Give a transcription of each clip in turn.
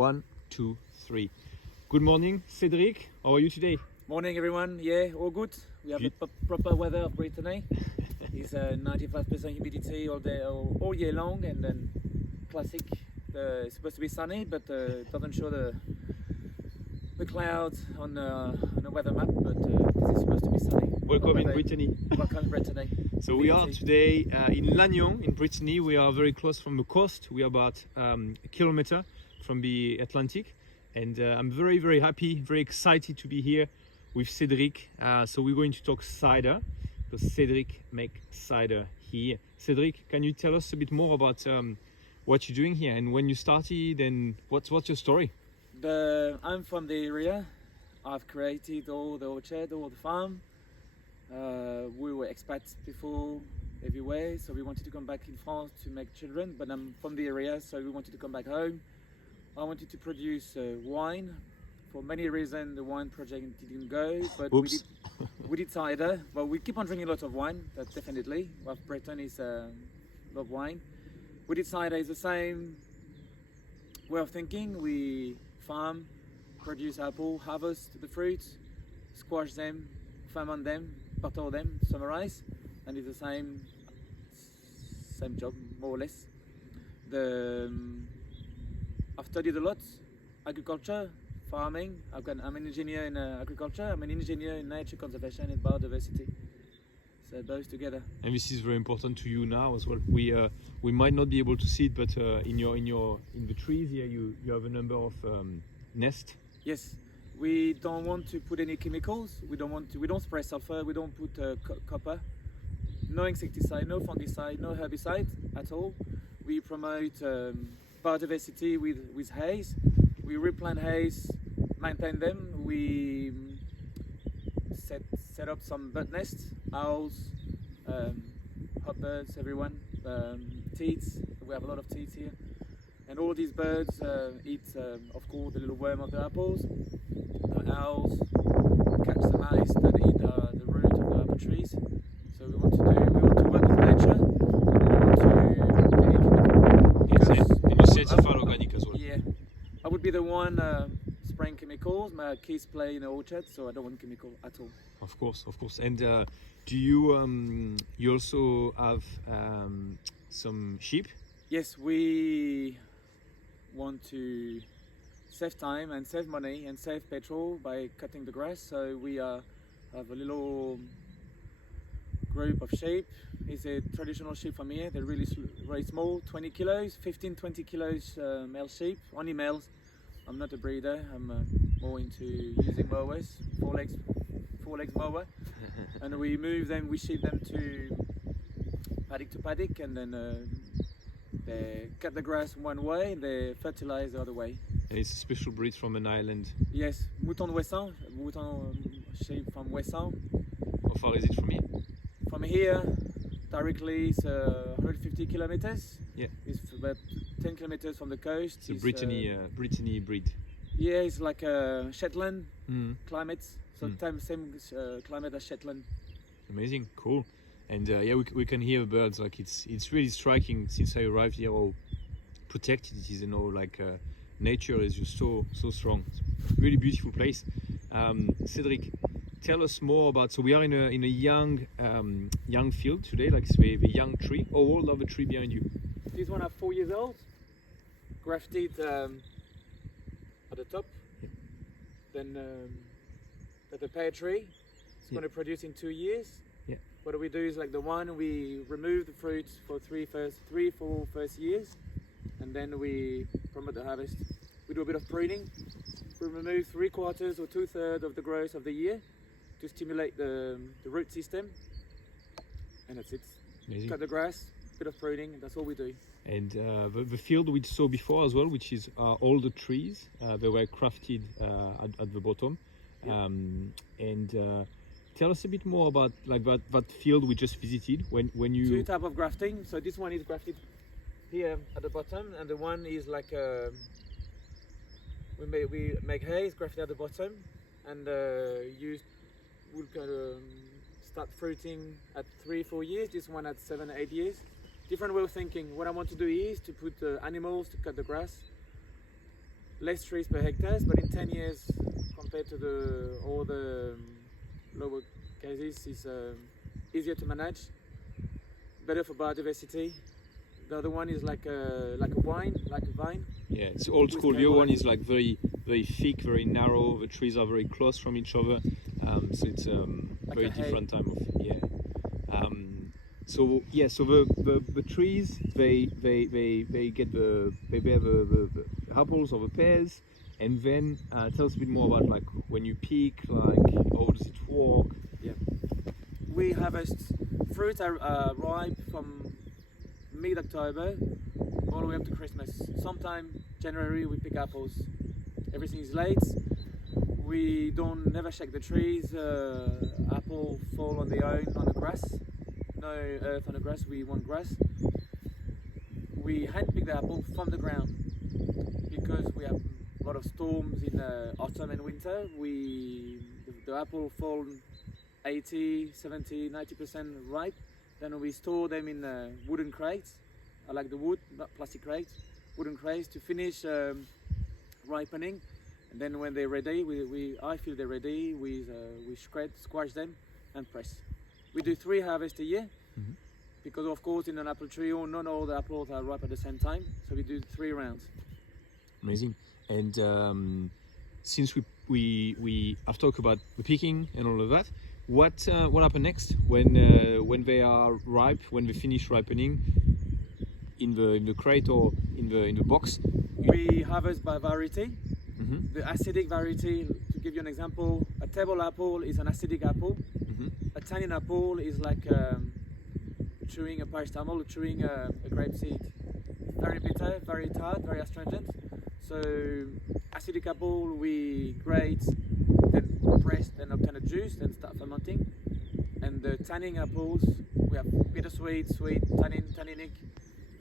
One, two, three. Good morning, Cédric. How are you today? Morning, everyone. Yeah, all good. We have the proper weather of Brittany. It's 95% humidity all day, all year long, and then classic. It's supposed to be sunny, but it doesn't show the clouds on the weather map. But this is supposed to be sunny. Welcome in Brittany. Welcome in Brittany. So we are today in Lannion in Brittany. We are very close from the coast. We are about a kilometer from the Atlantic, and I'm very, very happy, very excited to be here with Cédric. So we're going to talk cider, because Cédric makes cider here. Cédric, can you tell us a bit more about what you're doing here and when you started, and what's your story? I'm from the area. I've created all the orchard, all the farm. We were expats before everywhere, so we wanted to come back in France to make children, but I'm from the area, so we wanted to come back home. I wanted to produce wine. For many reasons, the wine project didn't go, but we did cider. But we keep on drinking a lot of wine, that's definitely. Well, Breton is a lot of wine. We did cider, is the same way of thinking. We farm, produce apple, harvest the fruits, squash them, ferment them, bottle them, summarize, and it's the same job, more or less. I've studied a lot, agriculture, farming. I'm an engineer in agriculture. I'm an engineer in nature conservation and biodiversity. So those together. And this is very important to you now as well. We might not be able to see it, but in the trees here, you have a number of nests. Yes, we don't want to put any chemicals. We don't spray sulfur. We don't put copper. No insecticide, no fungicide, no herbicide at all. We promote biodiversity with hays. We replant hays, maintain them. We set up some bird nests, owls, hotbirds, everyone, teats. We have a lot of teats here. And all these birds eat, of course, the little worm of the apples. The owls catch the mice that eat the root of the apple trees. So we want to work with nature. And you certify organic as well. Yeah, I would be the one spraying chemicals. My kids play in the orchard, so I don't want chemical at all. Of course. And do you you also have some sheep? Yes, we want to save time and save money and save petrol by cutting the grass. So we have a little group of sheep. It's a traditional sheep from here. They're really very small, 20 kilos, 15-20 kilos male sheep, only males. I'm not a breeder. I'm more into using mowers, four legs mower, and we move them. We ship them to paddock, and then they cut the grass one way, and they fertilize the other way. And it's a special breed from an island. Yes, Mouton de Ouessant, mouton sheep from Ouessant. How far is it from here? From here, directly, it's 150 kilometers. Yeah. It's about 10 kilometers from the coast. It's a Brittany breed. Yeah, it's like Shetland climate. So same climate as Shetland. Amazing, cool. And yeah, we can hear birds. Like it's really striking. Since I arrived here, how protected it is. Like nature is just so strong. It's a really beautiful place. Cédric, tell us more about. So we are in a young field today, like the young tree. How old are the tree behind you? This one are 4 years old. Grafted at the top. Yeah. Then the pear tree. It's going to produce in 2 years. Yeah. What we do is like the one we remove the fruits for 4 first years, and then we promote the harvest. We do a bit of pruning. We remove 3/4 or 2/3 of the growth of the year to stimulate the root system, and that's it. Amazing. Cut the grass, bit of pruning, and that's all we do. And the field we saw before as well, which is all the trees, they were crafted at the bottom. Yeah. Tell us a bit more about like that field we just visited. When you 2 types of grafting. So this one is grafted here at the bottom, and the one is like we make hays grafted at the bottom, and we'll kind of start fruiting at 3-4 years. This one at 7-8 years. Different way of thinking. What I want to do is to put animals to cut the grass, less trees per hectares, but in 10 years, compared to all the lower cases, is easier to manage, better for biodiversity. The other one is like a vine. Yeah, it's old With school. Your cable one and- is like very thick, very narrow. The trees are very close from each other, so it's Like very a hay. different time of So the trees they get they bear the apples or the pears, and then tell us a bit more about like when you pick, like how does it work? We harvest fruits are ripe from mid-October all the way up to Christmas. Sometime January we pick apples. Everything is late. We don't never shake the trees. Apple fall on their own on the grass. No earth on the grass. We want grass. We hand pick the apple from the ground because we have a lot of storms in autumn and winter. The apple fall 80, 70, 90% ripe. Then we store them in wooden crates. I like the wood, not plastic crates. Wooden crates to finish ripening. And then when they're ready, I feel they're ready. We squash them and press. We do 3 harvests a year Mhm. because of course in an apple tree, not all the apples are ripe at the same time. So we do 3 rounds. Amazing. And since we have talked about the picking and all of that, what happens next when they are ripe, when they finish ripening in the crate or in the box? We harvest by variety. Mm-hmm. The acidic variety, to give you an example, a table apple is an acidic apple. Mm-hmm. A tannin apple is like chewing a paracetamol, chewing a grape seed. Very bitter, very tart, very astringent. So acidic apple we grate, then press, then obtain a juice, then start fermenting. And the tannin apples, we have bittersweet, sweet, tanninic,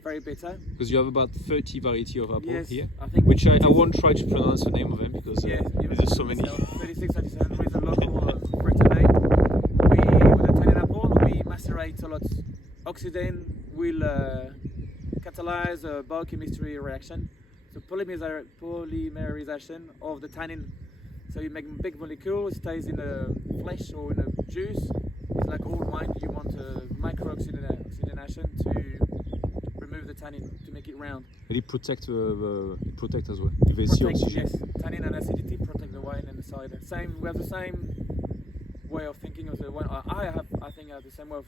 very bitter. Because you have about 30 variety of apple Yes, here, I think which I 30 won't try to pronounce the name of them because Yeah, there's so many. 36, 37 with a local Britannic. With the tannin apple, we macerate a lot. Oxidane will catalyze a biochemistry reaction. So polymerization of the tannin. So you make big molecule, it stays in a flesh or in a juice. It's like all wine, you want a micro-oxygenation to remove the tannin, to make it round. And it protects it protect as well. If they see Protect, oxygen. yes, tannin and acidity protect the wine and the cider. We have the same way of thinking of the wine. I think I have the same way of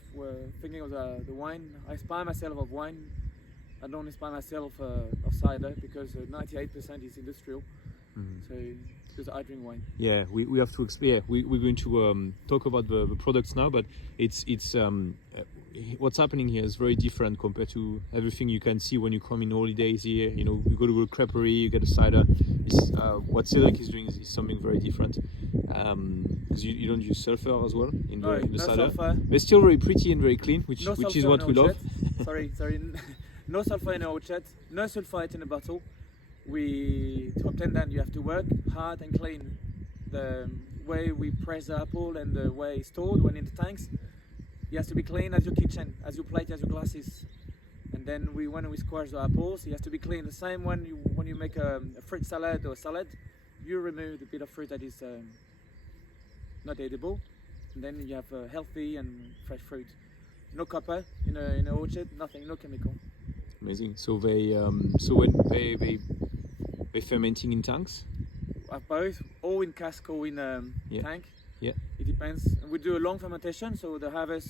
thinking of the wine. I inspire myself of wine. I don't inspire myself of cider because 98% is industrial. Mhm. So because I drink wine. Yeah, we have to explain. Yeah, we're going to talk about the products now, but it's what's happening here is very different compared to everything you can see when you come in holidays here. You know, you go to a creperie, you get a cider. What Cedric is doing is something very different because you don't use sulfur as well in the No cider. sulfur. They're still very pretty and very clean, which No is sulfur what in we love. orchard. sorry. No sulfur in orchard. No sulfite in a bottle. To obtain that, you have to work hard and clean. The way we press the apple and the way it's stored when in the tanks, it has to be clean as your kitchen, as your plate, as your glasses. And then when we squash the apples, it has to be clean. The same when you make a fruit salad or salad, you remove the bit of fruit that is not edible, and then you have healthy and fresh fruit. No copper in an orchard, nothing, no chemical. Amazing. So when they fermenting in tanks. Both, or in cask or in Yeah. tank. Yeah. It depends. And we do a long fermentation, so the harvest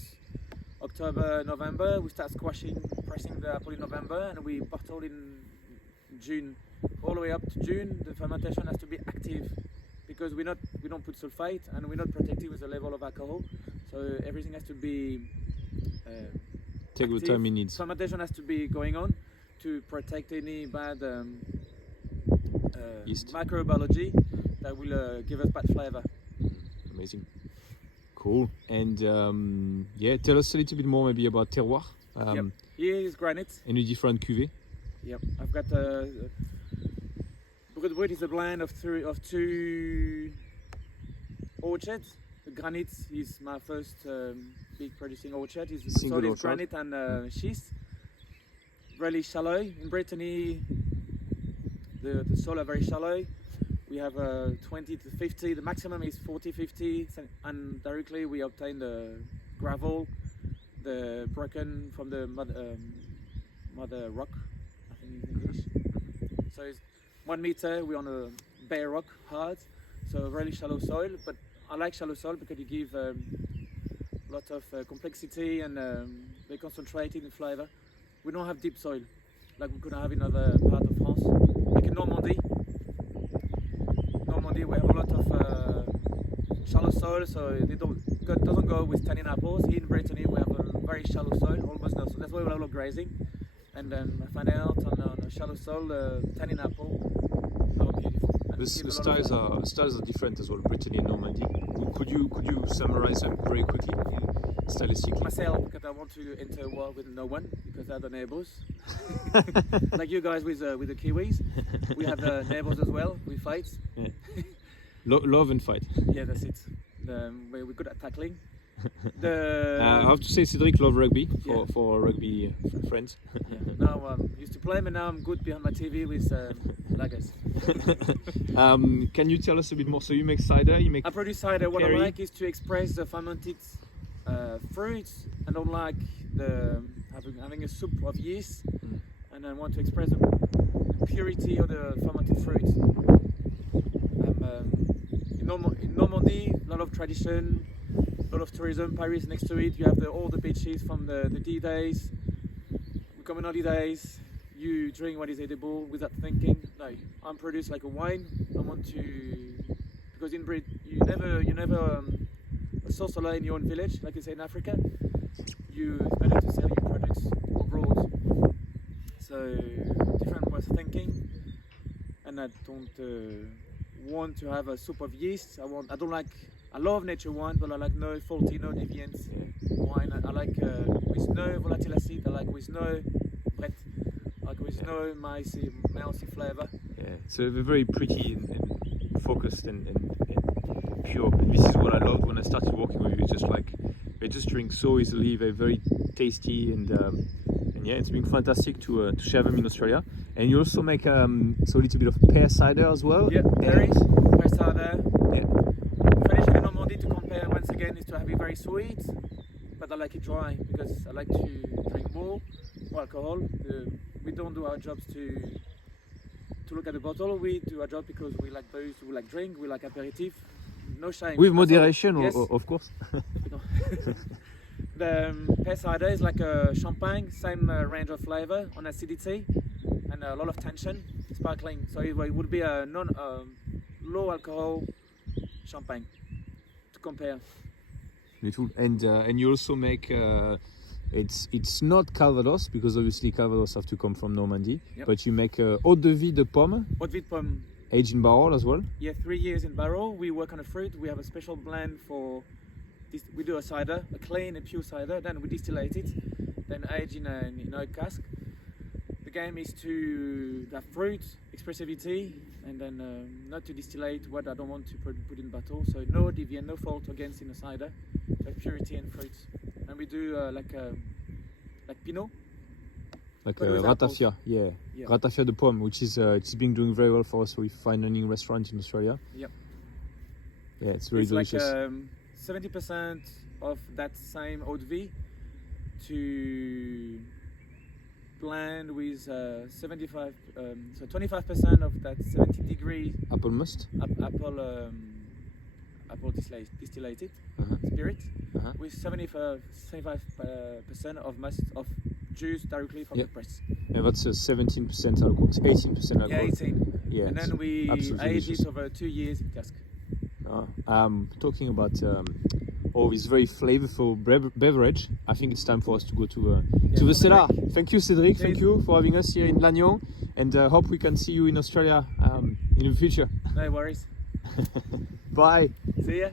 October, November. We start squashing, pressing the apple in November, and we bottle in June. All the way up to June, the fermentation has to be active because we don't put sulfate and we're not protected with the level of alcohol. So everything has to be Take the active. time it needs. Fermentation has to be going on to protect any bad Yeast. microbiology that will give us bad flavor. Amazing. Cool. And tell us a little bit more maybe about terroir. Yep. Here is granite. Any different cuvées? Yep. I've got Brut Brut is a blend of two orchards. The granite is my first big producing orchard. It's Single solid orchard. granite and schist. Really shallow. In Brittany, The soil are very shallow. We have 20 to 50. The maximum is 40, 50, and directly we obtain the gravel, the broken from the mother rock, I think in English. So it's 1 meter. We're on a bare rock, hard, so really shallow soil. But I like shallow soil because it gives a lot of complexity and very concentrated in flavor. We don't have deep soil like we could have in other part of France, like in Normandy. Normandy, we have a lot of shallow soil, so they doesn't go with tannin apples. Here in Brittany, we have a very shallow soil, almost no. So that's why we have a lot of grazing. And then I find out on a shallow soil, tannin apple are beautiful. And The give a lot styles are different as well, Brittany and Normandy. Could you summarize them very quickly, stylistically? myself, because I want to enter a war with no one, because they're the neighbors. Like you guys with the Kiwis. We have neighbors as well, we fight. Yeah. Love and fight. Yeah, that's it. We're good at tackling. I have to say, Cedric love rugby Yeah. for rugby friends. Yeah. Now used to play, but now I'm good behind my TV with laggers. Can you tell us a bit more? So you make cider, you make I produce cider. What Kerry. I like is to express the fermented fruits. I don't like having a soup of yeast, and I want to express the purity of the fermented fruit. In Normandy, a lot of tradition, a lot of tourism. Paris next to it. You have all the beaches from the D days. We come on holidays. You drink what is edible without thinking. No, I'm produced like a wine. I want to, because in Brit you never source a lot in your own village, like you say in Africa. It's better to sell your products abroad. So different ways of thinking, and I don't want to have a soup of yeast. I love nature wine, but I like no faulty, no deviant wine. I like with no volatile acid. I like with no bread. Like with no mousy flavor. Yeah, so they're very pretty and focused and pure. And this is what I loved when I started working with you. Just like they just drink so easily. They're very tasty and yeah, it's been fantastic to share them in Australia. And you also make so a little bit of pear cider as well. Yeah, berries, pear cider. Yeah. Traditionally in Normandy, to compare once again, is to have it very sweet, but I like it dry because I like to drink more alcohol. We don't do our jobs to look at the bottle. We do our job because we like those who like drink, we like aperitif. No shame. With That's moderation, all. Yes. of course. No. The pear cider is like a champagne, same range of flavor on acidity and a lot of tension, sparkling. So it would be a low alcohol champagne to compare. Beautiful. And you also make it's not Calvados, because obviously Calvados have to come from Normandy. Yep. But you make eau de vie de pomme, Eau de vie de pomme. aged in barrel as well. Yeah, 3 years in barrel. We work on a fruit. We have a special blend for this. We do a cider, a clean and pure cider. Then we distillate it, then age in oak cask. The game is to have fruit, expressivity, and then not to distillate what I don't want to put in bottle. So no deviant, no fault against in a cider. So purity and fruit. And we do like Pinot. Like But with apples. ratafia, yeah. Yeah. Ratafia de pomme, which is it's been doing very well for us with fine dining restaurants in Australia. Yep. Yeah, it's very It's delicious. like 70% of that same eau de vie to blend with 75, so 25% of that 70-degree Apple must. apple distillated Uh-huh. spirit Uh-huh. with 75% of juice directly from Yep. the press. Yeah, that's 17% alcohol, 18% Yeah, alcohol. 18. Yeah, And then we absolutely age delicious. it over 2 years in cask. Talking about all this very flavorful beverage, I think it's time for us to go to the cellar. Thank you, Cedric. Thank Cheers. you for having us here in Lannion, and hope we can see you in Australia in the future. No worries. Bye. See ya.